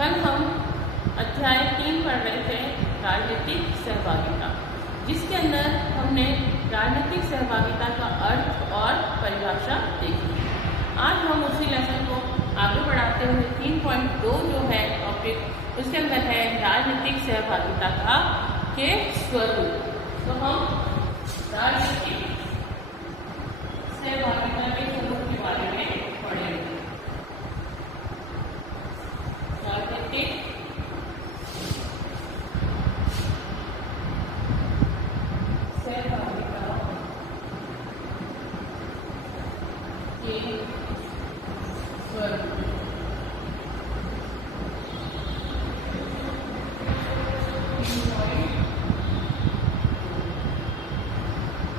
कल हम अध्याय 3 पढ़ रहे थे राजनीतिक सहभागिता, जिसके अंदर हमने राजनीतिक सहभागिता का अर्थ और परिभाषा देखी। आज हम उसी लेसन को आगे बढ़ाते हुए 3.2 जो है टॉपिक, उसके अंदर है राजनीतिक सहभागिता का के स्वरूप। तो हम राजनीतिक सहभागिता के स्वरूप के बारे में पढ़ेंगे। राजनीतिक सहभागिता के स्वरूप।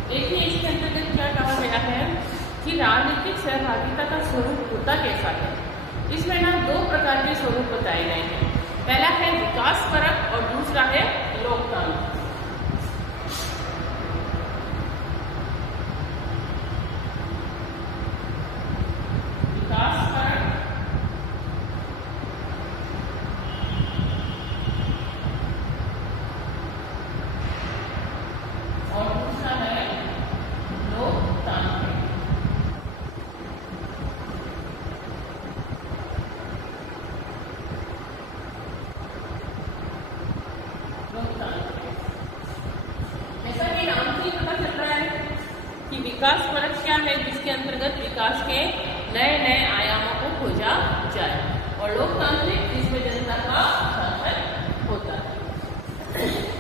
देखिए, इसके अंतर्गत क्या कहा गया है कि राजनीतिक सहभागिता का स्वरूप होता कैसा है। इसमें ना 2 प्रकार के स्वरूप बताए गए हैं। पहला है विकासपरक और दूसरा है लोकतांत्रिक। विकासपरक और दूसरा है लोकतांत्रिक। जैसा कि नाम से ही पता चल रहा है कि विकासपरक क्या है, जिसके अंतर्गत विकास के नए नए आयामों को खोजा जाए, और लोकतांत्रिक जिसमें जनता का शासन होता है।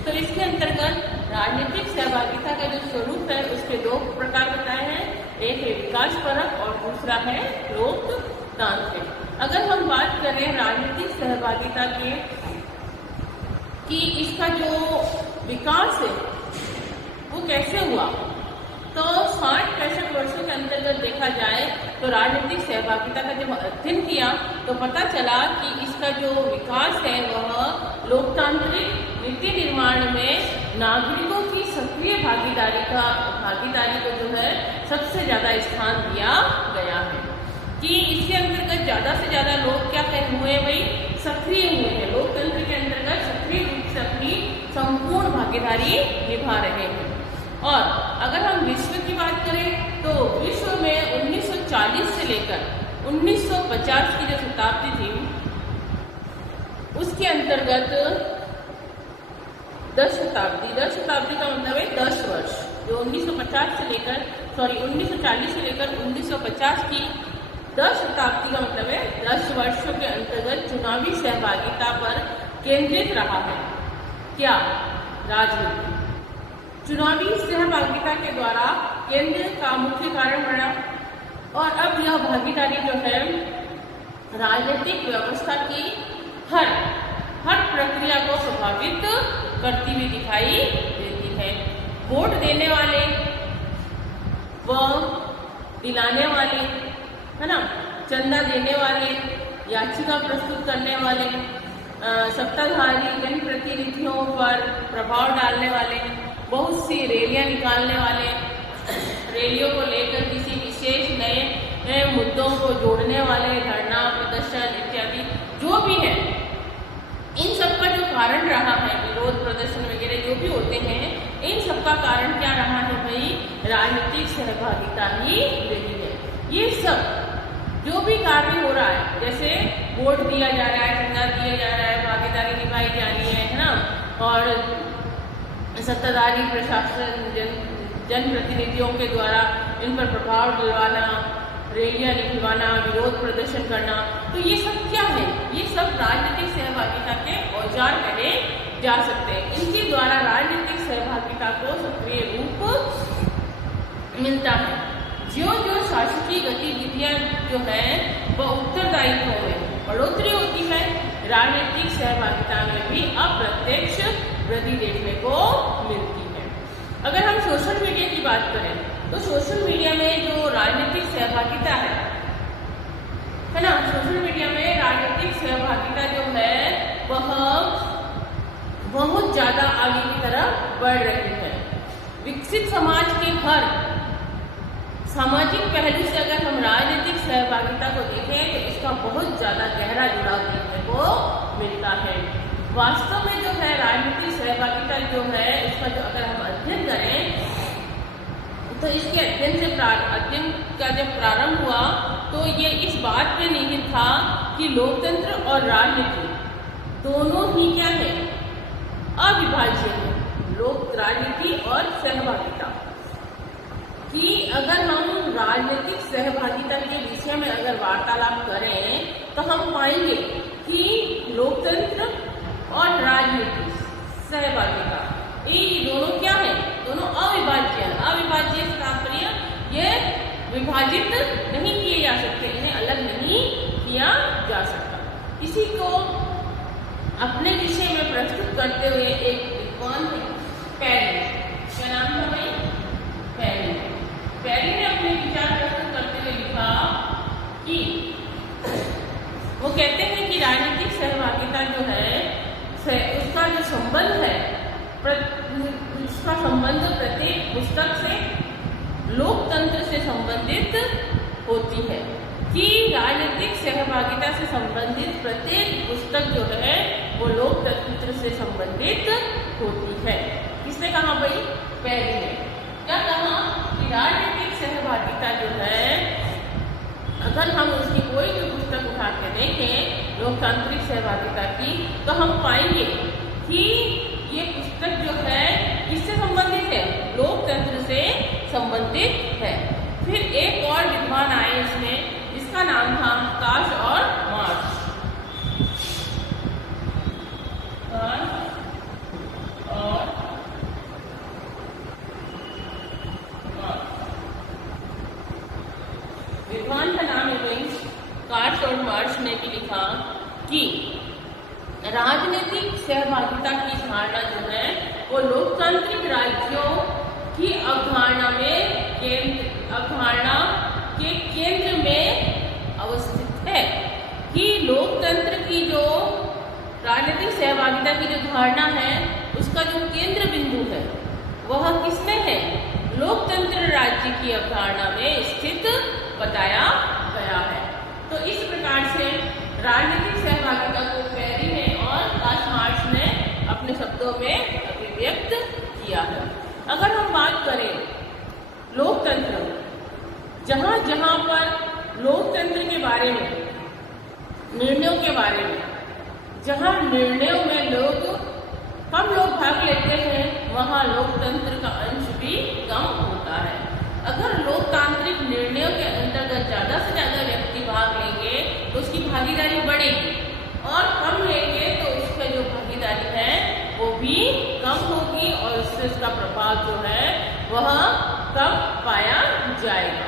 तो इसके अंतर्गत राजनीतिक सहभागिता का जो स्वरूप है उसके 2 प्रकार बताए हैं, एक है विकासपरक और दूसरा है लोकतांत्रिक। अगर हम बात करें राजनीतिक सहभागिता के कि इसका जो विकास है वो कैसे हुआ, तो 60-65 वर्षों के अंतर्गत देखा जाए तो राजनीतिक सहभागिता का जब अध्ययन किया तो पता चला कि इसका जो विकास है वह लोकतांत्रिक नीति निर्माण में नागरिकों की सक्रिय भागीदारी को जो है सबसे ज्यादा स्थान दिया गया है, कि इसके अंतर्गत ज्यादा से ज्यादा लोग क्या हुए भाई, सक्रिय हुए हैं। लोकतंत्र के अंतर्गत सक्रिय रूप से अपनी संपूर्ण भागीदारी निभा रहे हैं। और अगर हम विश्व की बात करें तो विश्व में 1940 से लेकर 1950 की जो शताब्दी थी उसके अंतर्गत 10 शताब्दी का मतलब है 10 वर्ष, जो 1940 से लेकर 1950 की 10 शताब्दी का मतलब है 10 वर्षों के अंतर्गत चुनावी सहभागिता पर केंद्रित रहा है। क्या राजनीति चुनावी सहभागिता के द्वारा केंद्र का मुख्य कारण बना, और अब यह भागीदारी जो है राजनीतिक व्यवस्था की हर प्रक्रिया को प्रभावित करती हुई दिखाई देती है। वोट देने वाले व दिलाने वाले, है ना, चंदा देने वाले, याचिका प्रस्तुत करने वाले, सत्ताधारी जनप्रतिनिधियों पर प्रभाव डालने वाले, बहुत सी रैलियां निकालने वाले, रैलियों को लेकर किसी विशेष नए मुद्दों को जोड़ने वाले, धरना प्रदर्शन इत्यादि जो भी है, इन सब का जो कारण रहा है, विरोध प्रदर्शन वगैरह जो भी होते हैं, इन सब का कारण क्या रहा है भाई, राजनीतिक सहभागिता ही रही है। ये सब जो भी कार्य हो रहा है, जैसे वोट दिया जा रहा है, चंदा दिया जा रहा है, भागीदारी निभाई जा रही है ना, और सत्ताधारी प्रशासन जनप्रतिनिधियों के द्वारा इन पर प्रभाव डलवाना, रैलियां निकलवाना, विरोध प्रदर्शन करना, तो ये सब क्या है, ये सब राजनीतिक सहभागिता के औजार कहे जा सकते हैं। इनके द्वारा राजनीतिक सहभागिता को सक्रिय रूप मिलता है। जो शासकीय गतिविधियां जो है वह उत्तरदायित्व में बढ़ोतरी होती है, राजनीतिक सहभागिता में भी अप्रत्यक्ष वृद्धि देखने को मिलती है। अगर हम सोशल मीडिया की बात करें तो सोशल मीडिया में जो राजनीतिक सहभागिता है ना, सोशल मीडिया में राजनीतिक सहभागिता जो है वह बहुत ज्यादा आगे की तरफ बढ़ रही है। विकसित समाज के हर सामाजिक पहलू से अगर हम राजनीतिक सहभागिता को देखें तो इसका बहुत ज्यादा गहरा जुड़ाव देखने को मिलता है। वास्तव में जो है राजनीतिक सहभागिता जो है इसका जो अगर हम अध्ययन करें तो इसके अध्ययन का जब प्रारंभ हुआ तो ये इस बात पे निहित था कि लोकतंत्र और राजनीति दोनों ही क्या है, अविभाज्य है। लोक राजनीति और सहभागिता कि अगर हम राजनीतिक सहभागिता के विषय में अगर वार्तालाप करें तो हम पाएंगे कि लोकतंत्र और राजनीतिक सहभागिता ये दोनों क्या है, दोनों अविभाज्य है। अविभाज्य से तात्पर्य ये विभाजित नहीं किए जा सकते, इन्हें अलग नहीं किया जा सकता। इसी को अपने विषय में प्रस्तुत करते हुए एक विद्वान थे पैरी, क्या नाम था भाई, पैरी। पैरी ने अपने विचार प्रस्तुत करते हुए लिखा कि वो कहते हैं कि राजनीतिक सहभागिता जो है उसका जो संबंध है, उसका संबंध प्रत्येक पुस्तक से लोकतंत्र से संबंधित होती है कि राजनीतिक सहभागिता से संबंधित प्रत्येक पुस्तक जो है वो लोकतंत्र से संबंधित होती है। किसने कहा भाई, पैरी ने। क्या कहा कि राजनीतिक सहभागिता जो है अगर हम उसकी कोई भी पुस्तक उठा के देखें लोकतांत्रिक सहभागिता की तो हम पाएंगे कि ये पुस्तक जो है किससे संबंधित है, लोकतंत्र से संबंधित है। फिर एक और विद्वान आए इसमें, जिसका नाम था काश और मार्श। विद्वान का नाम है काश और मार्श ने भी लिखा कि राजनीतिक सहभागिता की धारणा जो है वो लोकतांत्रिक राज्यों की अवधारणा के केंद्र में अवस्थित है। कि लोकतंत्र की जो राजनीतिक सहभागिता की जो धारणा है उसका जो केंद्र बिंदु है वह किसमें है, लोकतंत्र राज्य की अवधारणा में स्थित बताया गया है। तो इस प्रकार से राजनीतिक सहभागिता को पैरी ने और काश मार्श ने अपने शब्दों में अभिव्यक्त किया है। अगर हम बात करें लोकतंत्र, जहां जहां पर लोकतंत्र के बारे में, निर्णयों के बारे में, जहां निर्णयों में कम लोग भाग लेते हैं वहां लोकतंत्र का अंश भी कम होता है। अगर लोकतांत्रिक निर्णयों के अंतर्गत ज्यादा से ज्यादा व्यक्ति भाग लेंगे तो उसकी भागीदारी बढ़ेगी और कम लेंगे तो उसका जो भागीदारी है वो भी कम होगी और उससे उसका प्रभाव जो है वह कम पाया जाएगा।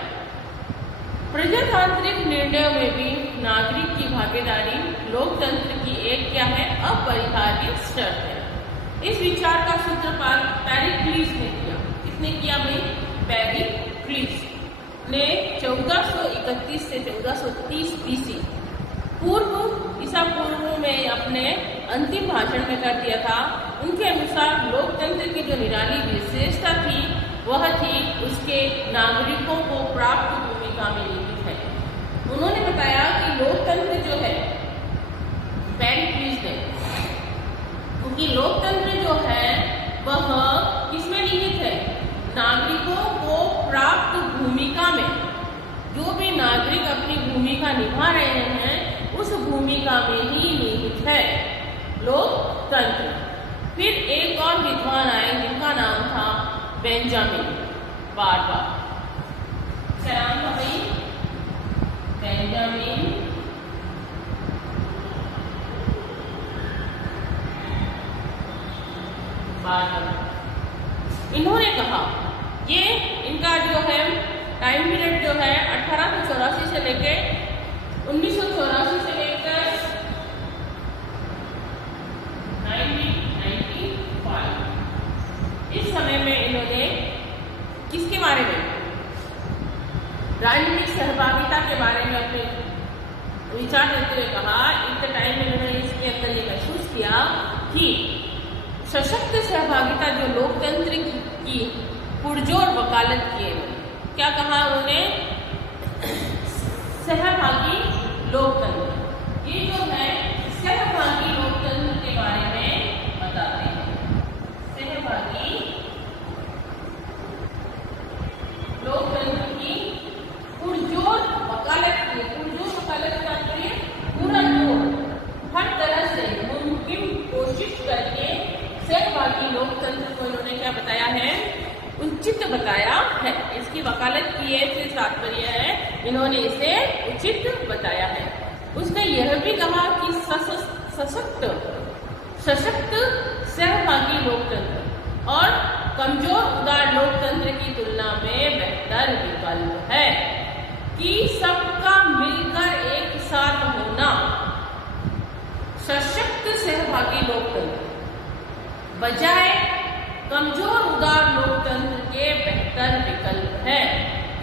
प्रजातांत्रिक निर्णयों में भी नागरिक की भागीदारी लोकतंत्र की एक क्या है, अपरिहार्य शर्त है। इस विचार का सूत्रपात पेरिक्लीस ने किया। किसने किया भाई, पेरिक्लीस ने 1431 से 1430 बीसी ईसा पूर्व में अपने अंतिम भाषण में कर दिया था। उनके अनुसार लोकतंत्र की जो निराली विशेषता थी वह थी उसके नागरिकों को प्राप्त भूमिका में निहित है। उन्होंने बताया कि लोकतंत्र जो है, पेरिक्लीस ने, क्योंकि लोकतंत्र जो है वह किसमें निहित है, नागरिकों को प्राप्त भूमिका में। जो भी नागरिक अपनी भूमिका निभा रहे हैं उस भूमिका में ही निहित है लोकतंत्र। फिर एक और विद्वान आए जिनका नाम था बेंजामिन बारबर। क्या नाम था भाई, बेंजामिन बारबर। इन्होंने कहा, ये इनका जो है टाइम पीरियड जो है 1884 से लेकर 1984 से लेकर 1995, इस समय में इन्होंने किसके बारे में, राजनीतिक सहभागिता के बारे में अपने विचार देते हुए कहा। इस टाइम में इन्होंने इसके अंदर ये महसूस किया कि सशक्त सहभागिता जो लोकतंत्र की पुरजोर वकालत किए। क्या कहा उन्होंने, सहभागी लोकतंत्र, ये जो है सहभागी लोकतंत्र अनावश्यकीय से तात्पर्य है, इन्होंने इसे उचित बताया है। उसने यह भी कहा कि सशक्त सहभागी लोकतंत्र और कमजोर उदार लोकतंत्र की तुलना में बेहतर विकल्प है, कि सबका मिलकर एक साथ होना सशक्त सहभागी लोकतंत्र बजाय कमजोर उदार लोकतंत्र के बेहतर विकल्प है।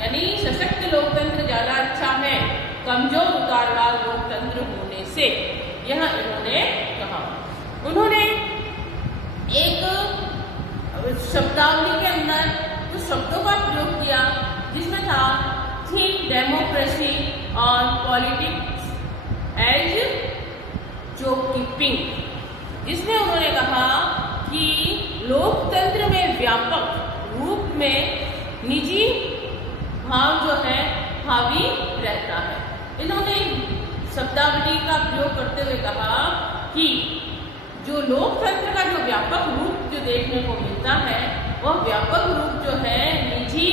यानी सशक्त लोकतंत्र ज्यादा अच्छा है कमजोर उदार लोकतंत्र होने से, यह इन्होंने कहा। उन्होंने एक शब्दावली के अंदर कुछ शब्दों का प्रयोग किया जिसमें था थिंक डेमोक्रेसी और पॉलिटिक्स एज जोक कीपिंग, जिसमें उन्होंने कहा कि लोकतंत्र में व्यापक रूप में निजी भाव जो है हावी रहता है। इन्होंने शब्दावली का प्रयोग करते हुए कहा कि जो लोकतंत्र का जो व्यापक रूप जो देखने को मिलता है, वह व्यापक रूप जो है निजी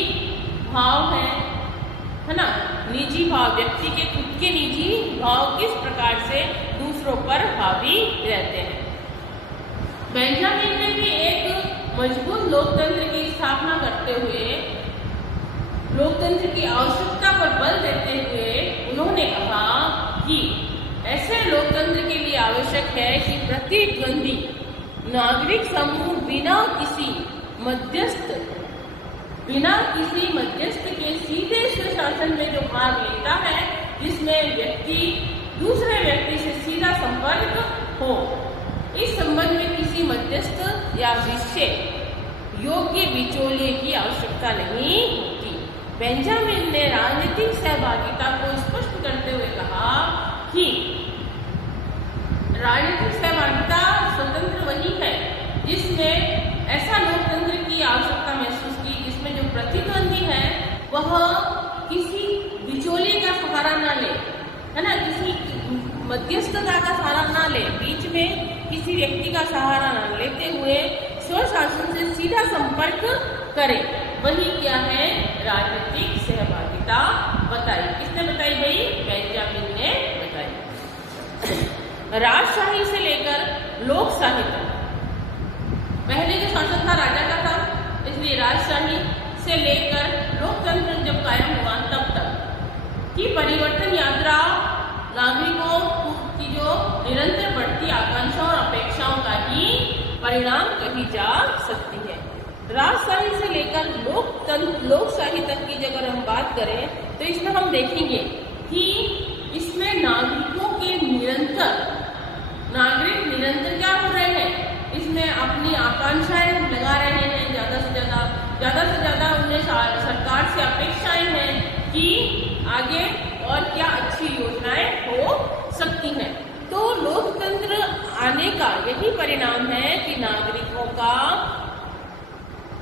भाव है ना। निजी भाव, व्यक्ति के खुद के निजी भाव किस प्रकार से दूसरों पर हावी रहते हैं। बेंजामिन ने भी एक मजबूत लोकतंत्र की स्थापना करते हुए, लोकतंत्र की आवश्यकता पर बल देते हुए उन्होंने कहा कि ऐसे लोकतंत्र के लिए आवश्यक है कि प्रतिद्वंदी नागरिक समूह बिना किसी मध्यस्थ के सीधे शासन में जो भाग लेता है, जिसमें व्यक्ति दूसरे व्यक्ति से सीधा संपर्क हो, इस संबंध में किसी मध्यस्थ या विषय योग्य बिचौलिए की आवश्यकता नहीं होती। बेंजामिन ने राजनीतिक सहभागिता को स्पष्ट करते हुए कहा कि राजनीतिक सहभागिता स्वतंत्र वही है जिसमें ऐसा लोकतंत्र की आवश्यकता महसूस की जिसमें जो प्रतिद्वंदी है वह किसी बिचौलिए का सहारा ना ले, है ना, किसी मध्यस्थता का सहारा ना ले, बीच में किसी व्यक्ति का सहारा ना लेते हुए स्वशासन से सीधा संपर्क करे। वही क्या है? राजनीतिक सहभागिता बताई। किसने बताई भाई? बेंजामिन ने बताई। राजशाही से लेकर लोकशाही तक, पहले जो शासन था राजा का था, इसलिए राजशाही से लेकर लोकतंत्र जब कायम हुआ तब तक की परिवर्तन यात्रा नागरिकों की जो निरंतर बढ़ती आकांक्षाओं और अपेक्षाओं का ही परिणाम कही जा सकती है। राजशाही से लेकर लोकशाही तक की अगर हम बात करें तो इसमें हम देखेंगे कि इसमें नागरिक निरंतर क्या हो रहे हैं, इसमें अपनी आकांक्षाएं लगा रहे हैं, ज्यादा से ज्यादा उन्हें सरकार से अपेक्षाएं हैं कि आगे और क्या अच्छी योजनाएं हो सकती हैं। तो लोकतंत्र आने का यही परिणाम है कि नागरिकों का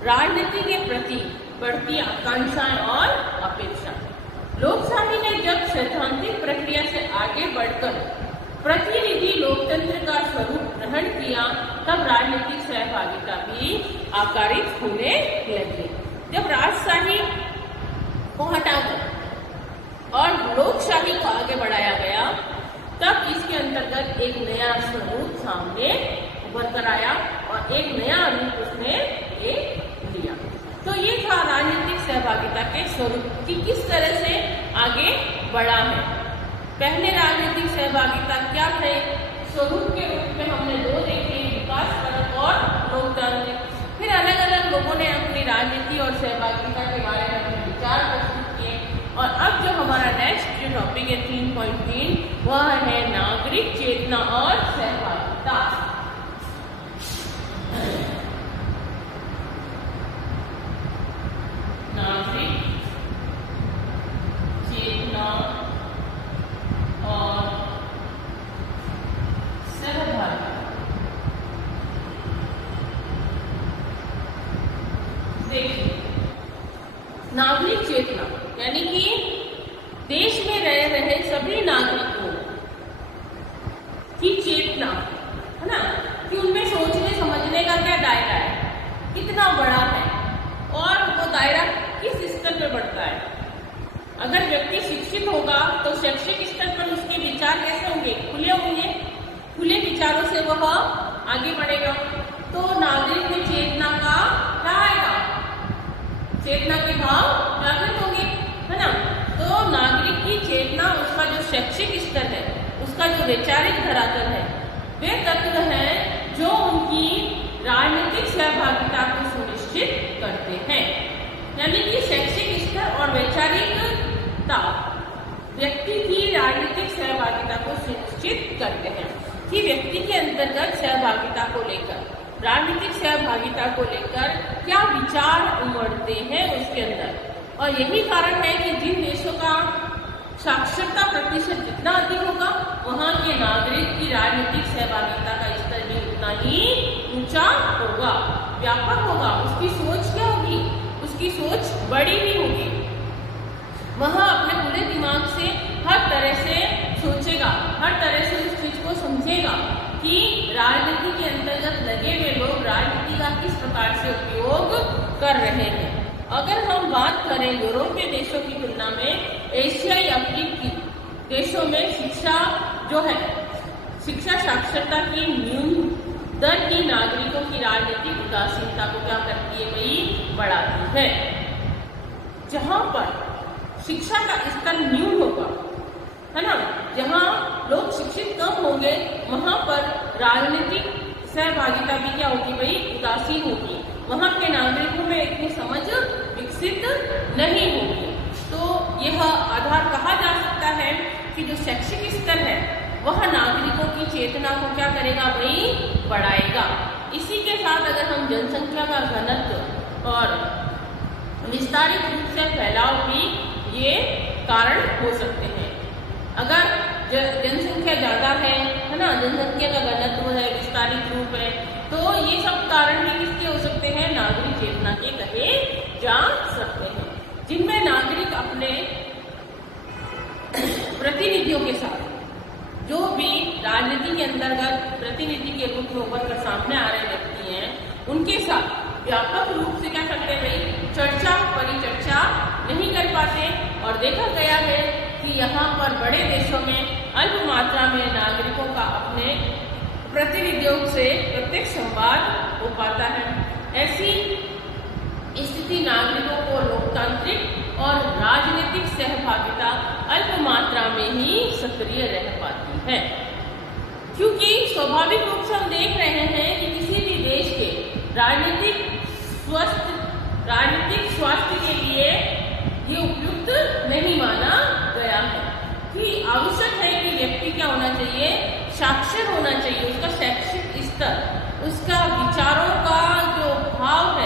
राजनीति के प्रति बढ़ती आकांक्षाएं और अपेक्षा। लोकशाही ने जब सैद्धांतिक प्रक्रिया से आगे बढ़कर प्रतिनिधि लोकतंत्र का स्वरूप ग्रहण किया, तब राजनीतिक सहभागिता भी आकारित होने लगी। जब राजशाही को हटाकर और लोकशाही को आगे बढ़ाया गया, तब इसके अंतर्गत एक नया स्वरूप सामने उभर कर आया और एक नया रूप उसने लिया। तो ये था राजनीतिक सहभागिता के स्वरूप की किस तरह से आगे बढ़ा है। पहले राजनीतिक सहभागिता क्या थे? स्वरूप के रूप में हमने दो देखे, विकासपरक और लोकतांत्रिक। फिर अलग अलग लोगों ने अपनी राजनीति और सहभागिता के बारे में अपने विचार प्रस्तुत किए। और अब जो हमारा नेक्स्ट जो टॉपिक है 3.3, वह है नागरिक चेतना और सहभागिता। नागरिक चेतना और सहभागिता। देखिए, नागरिक चेतना यानी कि देश में रह रहे सभी नागरिकों की चेतना, है ना, कि उनमें सोचने समझने का क्या दायरा है, कितना बड़ा है और वो दायरा किस स्तर पे बढ़ता है। अगर व्यक्ति शिक्षित होगा तो शैक्षिक स्तर पर उसके विचार कैसे होंगे? खुले होंगे। खुले विचारों से वह आगे बढ़ेगा। तो नागरिक में चेतना का क्या आएगा? चेतना के भाव जागृत होंगे, है ना। तो नागरिक की चेतना, उसका जो शैक्षिक स्तर है, उसका जो वैचारिक धरातल है, वे तत्व हैं जो उनकी राजनीतिक सहभागिता को सुनिश्चित करते हैं। यानी कि शैक्षिक स्तर और वैचारिकता व्यक्ति की राजनीतिक सहभागिता को सुनिश्चित करते हैं कि व्यक्ति के अंतर्गत सहभागिता को लेकर, राजनीतिक सहभागिता को लेकर क्या विचार उमड़ते हैं उसके अंदर। और यही कारण है कि जिन देशों का साक्षरता प्रतिशत जितना अधिक होगा, वहाँ के नागरिक की राजनीतिक सहभागिता का स्तर भी उतना ही ऊंचा होगा, व्यापक होगा। उसकी सोच क्या होगी? उसकी सोच बड़ी ही होगी। वह अपने पूरे दिमाग से हर तरह से सोचेगा, हर तरह से उस चीज को समझेगा कि राजनीति के अंतर्गत लगे हुए लोग राजनीति का किस प्रकार से उपयोग कर रहे हैं। अगर हम बात करें यूरोपीय देशों की तुलना में एशियाई अफ्रीकी देशों में शिक्षा जो है, शिक्षा साक्षरता की न्यून दर की नागरिकों की राजनीतिक उदासीनता को क्या करती है भाई? बढ़ाती है। जहां पर शिक्षा का स्तर न्यून होगा, है ना, जहाँ लोग शिक्षित कम होंगे, वहां पर राजनीतिक सहभागिता भी क्या होगी भाई? उदासीन होगी। वहां के नागरिकों में इतनी समझ विकसित नहीं होगी। तो यह आधार कहा जा सकता है कि जो शैक्षिक स्तर है वह नागरिकों की चेतना को क्या करेगा भाई? बढ़ाएगा। इसी के साथ अगर हम जनसंख्या का घनत्व और विस्तारित रूप से फैलाव भी ये कारण हो सकते हैं। अगर जनसंख्या ज्यादा है ना, जनसंख्या का घनत्व है, विस्तारित रूप है, तो ये सब कारण भी किसके हो सकते हैं? नागरिक चेतना के कहे जा सकते हैं, जिनमें नागरिक अपने प्रतिनिधियों के साथ, जो भी राजनीति के अंतर्गत प्रतिनिधि के रूप में उभर कर सामने आ रहे व्यक्ति हैं, उनके साथ व्यापक रूप से क्या करते भाई? चर्चा, परिचर्चा नहीं कर पाते। और देखा गया है कि यहाँ पर बड़े देशों में अल्प मात्रा में नागरिकों का अपने प्रतिनिधियों से प्रत्यक्ष संवाद हो पाता है। ऐसी स्थिति नागरिकों को लोकतांत्रिक और राजनीतिक सहभागिता अल्प मात्रा में ही सक्रिय रह पाती है, क्योंकि स्वाभाविक रूप से हम देख रहे हैं कि किसी भी देश के राजनीतिक स्वास्थ्य के लिए ये उपयुक्त नहीं माना गया है कि आवश्यक है कि व्यक्ति क्या होना चाहिए? साक्षर होना चाहिए। उसका शैक्षिक स्तर, उसका विचारों का जो भाव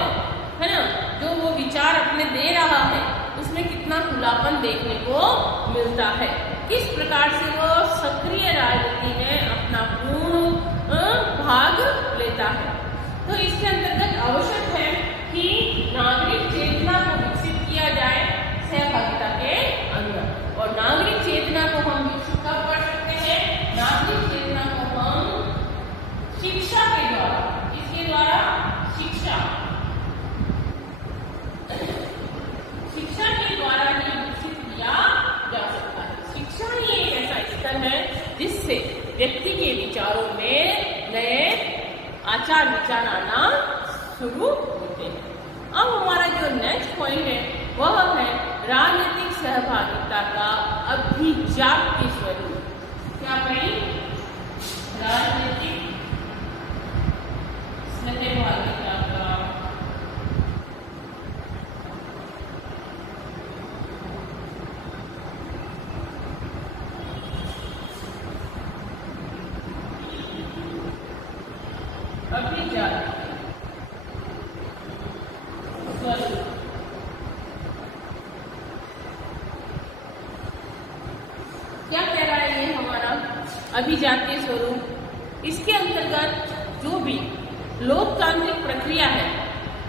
है ना, जो वो विचार अपने दे रहा है, उसमें कितना खुलापन देखने को मिलता है, किस प्रकार से वो सक्रिय राजनीति में अपना पूर्ण भाग लेता है। तो इसके अंतर्गत आवश्यक है कि नागरिक चेतना को विकसित किया जाए सहभागिता के अंदर। और नागरिक चेतना को हम विकसित कब कर सकते हैं? नागरिक चेतना को हम शिक्षा के द्वारा, इसके द्वारा शिक्षा के द्वारा ही विकसित किया जा सकता है। शिक्षा ही एक ऐसा स्तर है जिससे व्यक्ति के विचारों में नए आचार विचार आना शुरू होते हैं। अब हमारा जो नेक्स्ट पॉइंट है वह है राजनीतिक सहभागिता का अभिजात्य स्वरूप। क्या भाई? राजनीतिक सहभागिता का अभिजात्य स्वरूप। क्या कह रहा है ये हमारा अभिजातीय स्वरूप? इसके अंतर्गत जो भी लोकतांत्रिक प्रक्रिया है,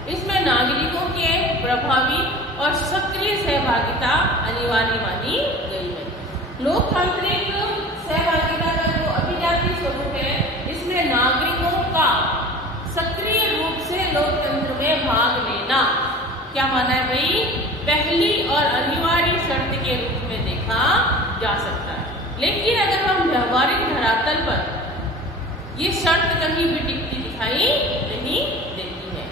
इसमें नागरिकों के प्रभावी और सक्रिय सहभागिता अनिवार्य मानी गई है। लोकतांत्रिक सहभागिता का जो अभिजातीय स्वरूप है, इसमें नागरिकों का सक्रिय रूप से लोकतंत्र में भाग लेना क्या माना है भाई? पहली और अनिवार्य शर्त के रूप जा सकता है। लेकिन अगर हम व्यवहारिक धरातल पर ये शर्त कहीं भी टिकती दिखाई नहीं देती है।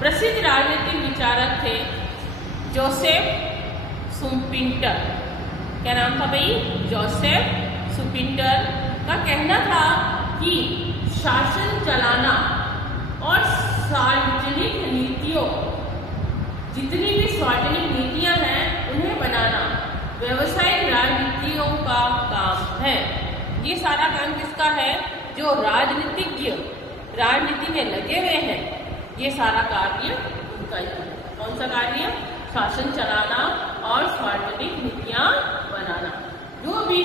प्रसिद्ध राजनीतिक विचारक थे जोसेफ सुपिंटर। क्या नाम था भाई? जोसेफ सुपिंटर का कहना था कि शासन चलाना और सार्वजनिक नीतियों, जितनी भी सार्वजनिक नीतियां हैं उन्हें बनाना व्यवसायिक राजनीतियों का काम है। ये सारा काम किसका है? जो राजनीतिज्ञ राजनीति में लगे हुए हैं, ये सारा कार्य उनका ही है। कौन सा कार्य? शासन चलाना और सार्वजनिक नीतियां बनाना। जो भी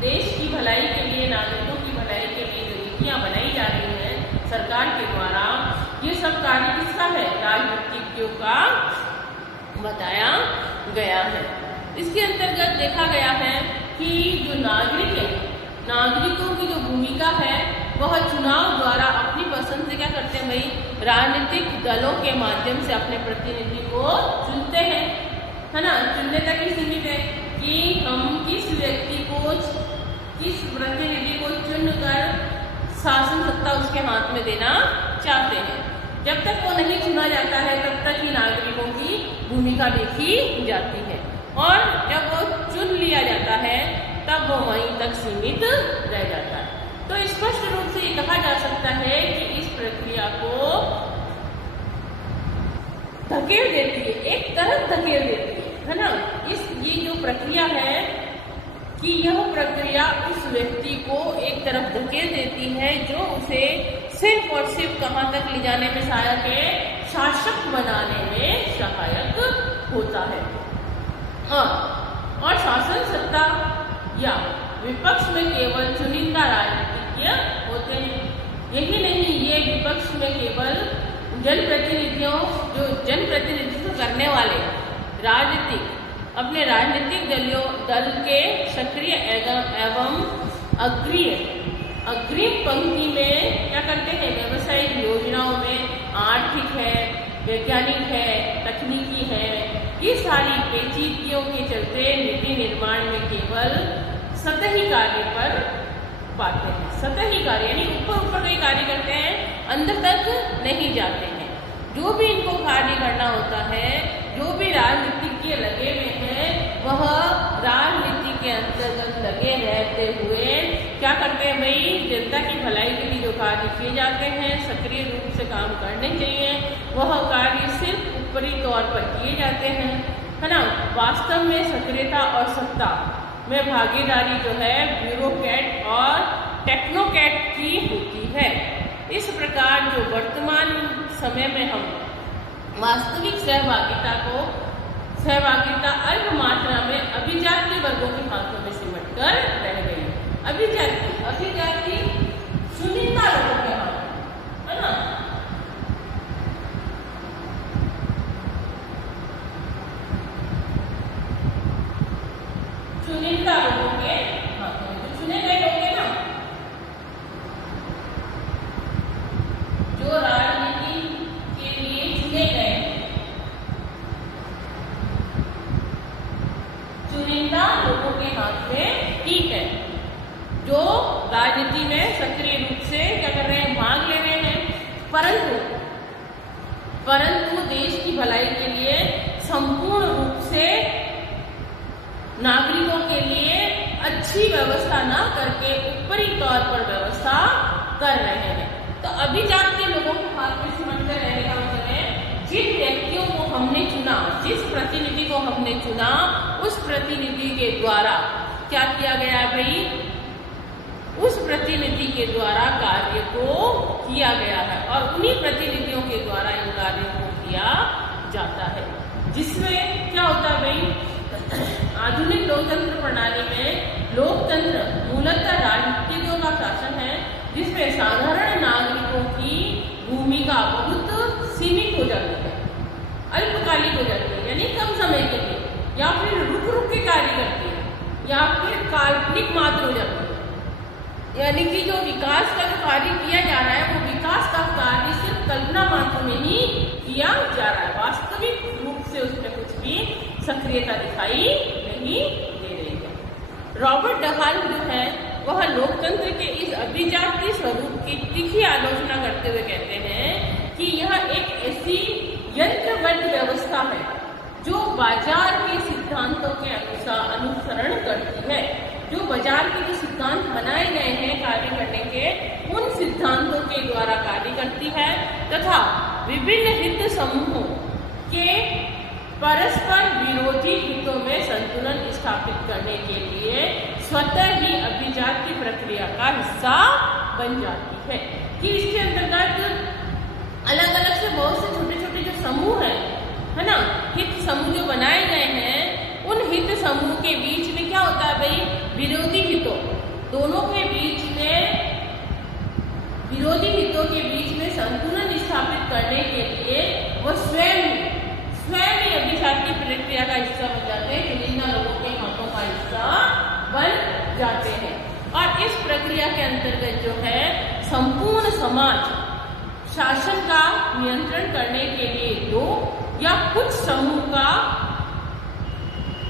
देश की भलाई के लिए, नागरिकों की भलाई के लिए जो नीतियां बनाई जा रही हैं सरकार के द्वारा, ये सब कार्य किसका है? राजनीतिज्ञों का बताया गया है। इसके अंतर्गत देखा गया है कि जो नागरिक है, नागरिकों की जो भूमिका है वह चुनाव द्वारा अपनी पसंद से क्या करते हैं भाई? राजनीतिक दलों के माध्यम से अपने प्रतिनिधि को चुनते हैं, है ना। चुनने तक ही सीमित है कि हम किस व्यक्ति को, किस प्रतिनिधि को चुनकर शासन सत्ता उसके हाथ में देना चाहते हैं। जब तक वो नहीं चुना जाता है तब तक ही नागरिकों की भूमिका देखी जाती है, और जब वो चुन लिया जाता है तब वो वहीं तक सीमित रह जाता है। तो स्पष्ट रूप से ये कहा जा सकता है कि इस प्रक्रिया को धकेल देती है, एक तरफ धकेल देती है ना। ये जो प्रक्रिया है कि यह प्रक्रिया उस व्यक्ति को एक तरफ धकेल देती है जो उसे सिर्फ और सिर्फ कहाँ तक ले जाने में सहायक है? शासक बनाने में सहायक होता है। और शासन सत्ता या विपक्ष में केवल चुनिंदा राजनीतिज्ञ होते हैं। यही नहीं, ये विपक्ष में केवल जनप्रतिनिधियों, जो जनप्रतिनिधित्व करने वाले राजनीतिक, अपने राजनीतिक दल के सक्रिय एवं अग्रिम पंक्ति में क्या करते हैं? व्यवसायिक योजनाओं में आर्थिक है, वैज्ञानिक है, तकनीकी है, ये सारी पेचीदगियों के चलते नीति निर्माण में केवल सतही कार्य पर पाते हैं। सतही कार्य यानी ऊपर ऊपर कोई कार्य करते हैं, अंदर तक नहीं जाते हैं। जो भी इनको कार्य करना होता है, जो भी राजनीतिज्ञ लगे हुए हैं, वह राजनीति के अंतर्गत लगे रहते हुए क्या करते हैं भाई? जनता की भलाई के लिए जो कार्य किए जाते हैं, सक्रिय रूप से काम करने चाहिए, वह कार्य सिर्फ ऊपरी तौर पर किए जाते हैं, है ना। वास्तव में सक्रियता और सत्ता में भागीदारी जो है ब्यूरोक्रेट और टेक्नोक्रेट की होती है। इस प्रकार जो वर्तमान समय में हम वास्तविक सहभागिता अल्प मात्रा में अभिजातीय वर्गों के हाथों में सिमट कर रह गई। अभिजाती चुनिंदा लोगों के हाथ, है ना। चुनिंदा लोगों के हाथों में, तो चुने गए लोग हैं ना, जो राजनीति के लिए चुने गए, चुनिंदा लोगों के हाथ में, ठीक है, जो राजनीति में सक्रिय रूप से क्या कर रहे हैं? भाग ले रहे हैं, परंतु देश की भलाई के लिए संपूर्ण रूप से नागरिकों के लिए अच्छी व्यवस्था ना करके ऊपरी तौर पर व्यवस्था कर रहे हैं। तो अभिजातीय लोगों के हाथ में सिमट कर रहने का मतलब है, जिन व्यक्तियों को हमने चुना, जिस प्रतिनिधि को हमने चुना, उस प्रतिनिधि के द्वारा क्या किया गया है भाई? उस प्रतिनिधि के द्वारा कार्य को किया गया है, और उन्हीं प्रतिनिधियों के द्वारा इन कार्यों को किया जाता है। जिसमें क्या होता है भाई? आधुनिक लोकतंत्र प्रणाली में लोकतंत्र मूलतः राजनीतिज्ञों का शासन है, जिसमें साधारण नागरिकों की भूमिका बहुत सीमित हो जाती है, अल्पकालिक हो जाती है, यानी कम समय के लिए, या फिर रुक रुक के कार्य करती है, या फिर काल्पनिक मात्र हो जाती है। यानी कि जो विकास का जो कार्य किया जा रहा है, वो विकास का कार्य सिर्फ कल्पना मात्र में ही किया जा रहा है, वास्तविक रूप से उसमें कुछ भी सक्रियता दिखाई नहीं दे रही है। हाल जो है वह लोकतंत्र के इस अभिजातीय स्वरूप की तीखी आलोचना करते हुए कहते हैं कि यह एक ऐसी यंत्रबद्ध व्यवस्था है जो बाजार के सिद्धांतों के अनुसार अनुसरण करती है, जो बाजार के जो सिद्धांत बनाए गए हैं कार्य करने के, उन सिद्धांतों के द्वारा कार्य करती है तथा विभिन्न हित समूहों के परस्पर विरोधी हितों में संतुलन स्थापित करने के लिए स्वतः ही अभिजातीय प्रक्रिया का हिस्सा बन जाती है। कि इसके अंतर्गत अलग अलग से बहुत से छोटे छोटे जो समूह है ना, हित समूह जो बनाए गए हैं, उन हित समूह के बीच में क्या होता है भाई, विरोधी हितों, दोनों के बीच में विरोधी हितों के बीच में संतुलन स्थापित करने के लिए वो स्वयं ही अभिजातीय प्रक्रिया का हिस्सा बन जाते हैं, चुनिंदा लोगों के हाथों का हिस्सा बन जाते हैं। और इस प्रक्रिया के अंतर्गत जो है संपूर्ण समाज शासन का नियंत्रण करने के लिए दो या कुछ समूह का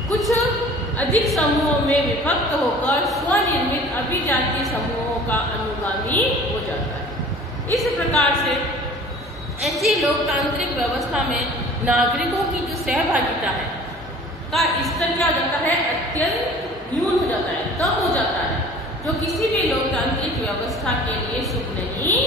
कुछ अधिक समूहों में विभक्त होकर स्वनिर्मित अभिजातीय समूहों का अनुगामी हो जाता है। इस प्रकार से ऐसी लोकतांत्रिक व्यवस्था में नागरिकों की जो सहभागिता है का स्तर क्या हो जाता है, अत्यंत न्यून हो जाता है, कम हो जाता है, जो किसी भी लोकतांत्रिक व्यवस्था के लिए शुभ नहीं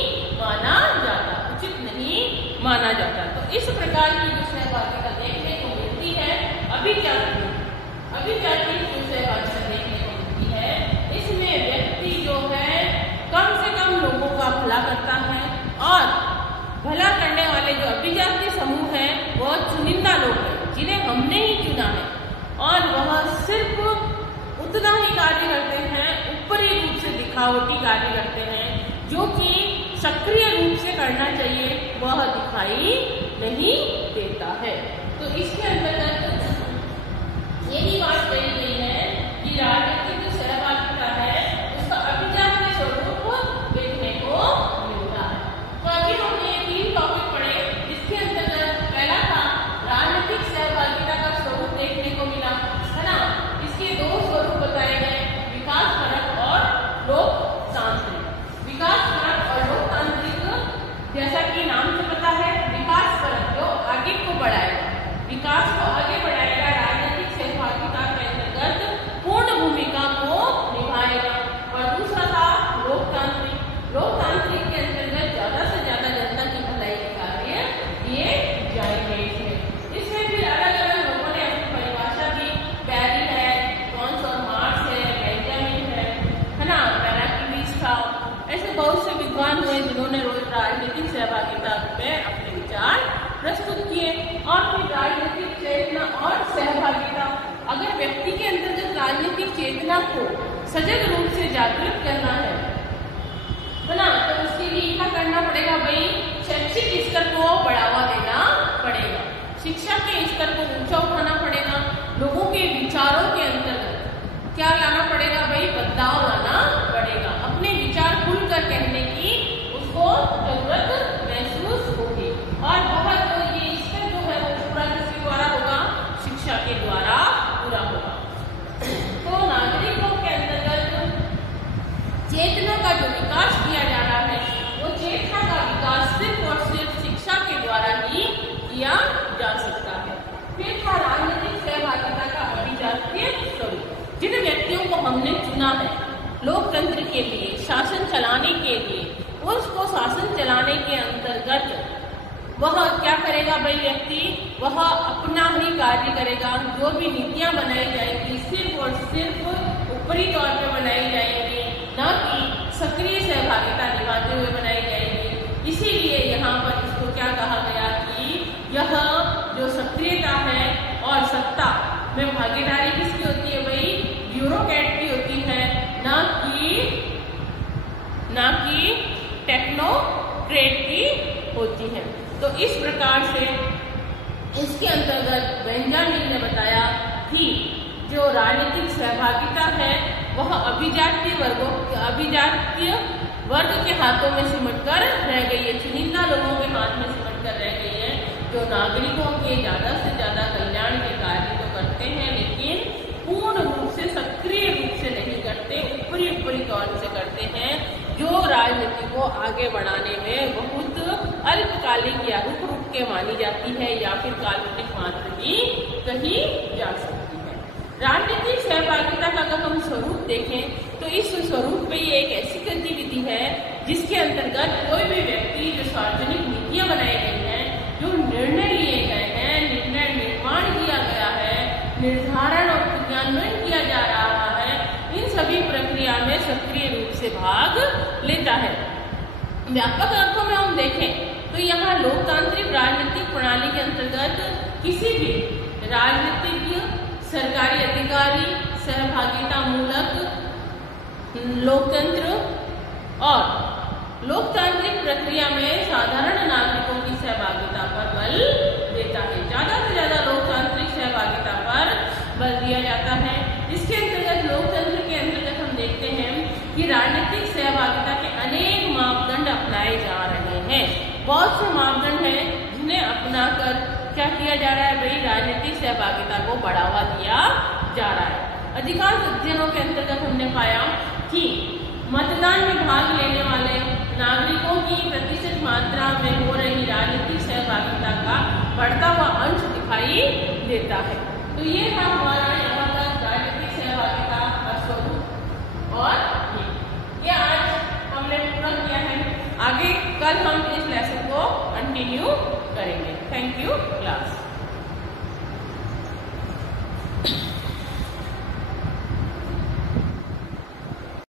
माना जाता, उचित नहीं माना जाता। तो इस प्रकार की जो सहभागिता देखने को मिलती है अभिजातीय जो सहभागिता देखने को मिलती है, इसमें व्यक्ति जो है कम से कम लोगों का भला करता है और भला करने वाले जो अभिजातीय समूह है वह चुनिंदा लोग हैं जिन्हें हमने ही चुना है और वह सिर्फ उतना ही कार्य करते हैं, ऊपरी रूप से दिखावटी कार्य करते हैं, जो कि सक्रिय रूप से करना चाहिए वह दिखाई नहीं देता है। तो इसके अंतर्गत यही बात कही गई है कि राजनीतिक जो सहभागिता है उसका अभिजातीय स्वरूप देखने को मिलता है। तो अभी हमने तीन टॉपिक पढ़े, इसके अंतर्गत पहला था राजनीतिक सहभागिता का स्वरूप देखने को मिला, है ना। इसके दो स्वरूप बताए गए, विकासपरक और लोकतांत्रिक। विकासपरक और लोकतांत्रिक, जैसा कि नाम से पता है, विकासपरक जो आगे को बढ़ाएगा, विकास को आगे बढ़ाएगा, राजनीतिक सहभागिता के अंतर्गत पूर्ण भूमिका को निभाएगा। और दूसरा था लोकतांत्रिक। लोकतांत्रिक के अंतर्गत ज्यादा से ज्यादा जनता की भलाई के कार्य किए जाएंगे। इसमें फिर अलग अलग लोगों ने अपनी परिभाषा दी, पैरी है, जॉन्स और मार्क्स है, बेंजामिन है ना, पैराक्लीस था, ऐसे बहुत से विद्वान हुए जिन्होंने राजनीतिक सहभागिता में अपने विचार प्रस्तुत किए। और फिर राजनीतिक चेतना और सहभागिता, अगर व्यक्ति के अंतर्गत राजनीतिक चेतना को सजग रूप से जागृत करना है ना, तो उसके लिए क्या करना पड़ेगा भाई, शैक्षिक स्तर को बढ़ावा देना पड़ेगा, शिक्षा के स्तर को ऊंचा उठाना पड़ेगा, लोगों के विचारों के अंतर्गत क्या लाना पड़ेगा भाई, बदलाव लाना पड़ेगा, अपने विचार खुलकर कहने की उसको जरूरत महसूस होगी। और बहुत ये स्तर जो है वो पूरा किसके द्वारा होगा, शिक्षा के द्वारा पूरा होगा। तो नागरिकों के अंतर्गत चेतना का जो विकास किया जा रहा है वो चेतना का विकास सिर्फ और सिर्फ शिक्षा के द्वारा ही किया जा सकता है। फिर था राजनीतिक सहभागिता का अभिजातीय स्वरूप। जिन व्यक्तियों को हमने चुना है लोकतंत्र के लिए, शासन चलाने के लिए, उसको शासन चलाने के अंतर्गत वह क्या करेगा भाई, व्यक्ति वह अपना ही कार्य करेगा। जो भी नीतियां बनाई जाएंगी सिर्फ और सिर्फ ऊपरी तौर पर बनाई जाएंगी, न कि सक्रिय सहभागिता निभाते हुए बनाई जाएंगी। इसीलिए यहाँ पर इसको क्या कहा गया कि यह जो सक्रियता है और सत्ता में भागीदारी किसकी होती है भाई, ब्यूरोक्रेट की होती है, ना कि टेक्नोक्रेट की होती है। तो इस प्रकार से इसके अंतर्गत बेंजामिन ने बताया कि जो राजनीतिक सहभागिता है वह अभिजातीय वर्ग के हाथों में सिमटकर रह गई है, चुनिंदा लोगों के हाथ में सिमटकर रह गई है, जो नागरिकों के ज्यादा से ज्यादा कल्याण के कार्य तो करते हैं लेकिन पूर्ण रूप से सक्रिय रूप से नहीं करते आगे बढ़ाने में बहुत अल्पकालिक या रुक रुक के मानी जाती है या फिर काल्पनिक मात्र भी कही जा सकती है। राजनीतिक सहभागिता का अगर हम स्वरूप देखें तो इस स्वरूप में ये एक ऐसी गतिविधि है जिसके अंतर्गत कोई भी व्यक्ति जो सार्वजनिक नीतियां बनाई गई हैं, जो निर्णय लिए गए हैं, निर्णय निर्माण किया गया है, निर्धारण और क्रियान्वयन किया जा रहा है, इन सभी प्रक्रिया में सक्रिय रूप से भाग लेता है। व्यापक अर्थों में हम देखें तो यहाँ लोकतांत्रिक राजनीतिक प्रणाली के अंतर्गत किसी भी राजनीतिज्ञ, सरकारी अधिकारी, सहभागिता मूलक लोकतंत्र और लोकतांत्रिक प्रक्रिया में साधारण नागरिकों की सहभागिता पर बल देता है। ज्यादा से ज्यादा लोकतांत्रिक सहभागिता पर बल दिया जाता है। इसके अंतर्गत लोकतंत्र के अंतर्गत हम देखते हैं कि राजनीतिक सहभागिता के अनेक मापदंड अपनाए जा रहे हैं। बहुत से मापदंड हैं जिन्हें अपनाकर क्या किया जा रहा है भाई, राजनीतिक सहभागिता को बढ़ावा दिया जा रहा है। अधिकांश अध्ययनों के अंतर्गत हमने पाया कि मतदान में भाग लेने वाले नागरिकों की प्रतिशत मात्रा में हो रही राजनीतिक सहभागिता का बढ़ता हुआ अंश दिखाई देता है। तो ये था हमारा यहाँ पर राजनीतिक सहभागिता का स्वरूप और ये आज हमने पूरा किया है। आगे कल हम इस लेसन को कंटिन्यू करेंगे। Thank you class.